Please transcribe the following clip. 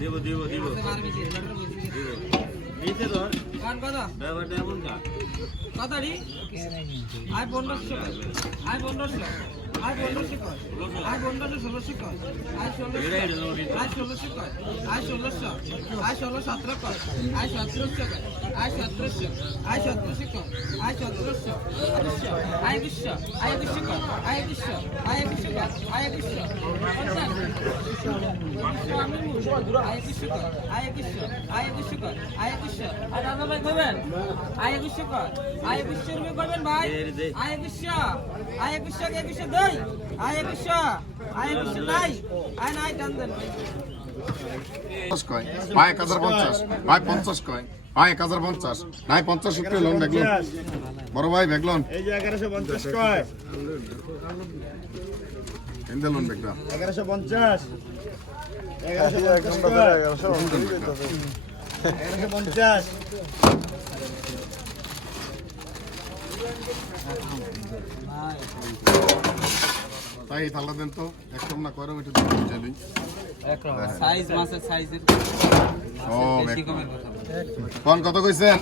দেব দেব দেব নিচে ধর কান কথা ব্যাপারটা এমন কা কথাড়ি আয় 1500 আয় 1500 আয় 1500 কর আয় 1500 1600 কর আয় 1600 আয় 1600 কর আয় 1600 আয় 16 17 কর আয় 1700 কর আয় 1700 আয় 1700 কর আয় 1700 আয় 20 আয় 20 কর আয় 20 আয় 20 কর আয় 20 আমি আয় 20 কর আয় 20 আয় 20 কর আয় 20 আর দাদা ভাই করবেন আয় 20 কর আয় 20 রুপে করবেন ভাই আয় 20 আয় 20 কে 20 দেই আয় 20 আয় 20 নাই আয় নাই টান দেন কয় ভাই 1050 ভাই 50 কয় ভাই 1050 নাই 50 রুপে লোন দেখলো বড় ভাই বেগলন এই যে 1150 কয় এন্ডে লোন বেগলা 1150 1150 তাই তালা দেন তো একদম না কয়রম একটু বুঝাইলই সাইজ মাছের সাইজের ও কোন কত কইছেন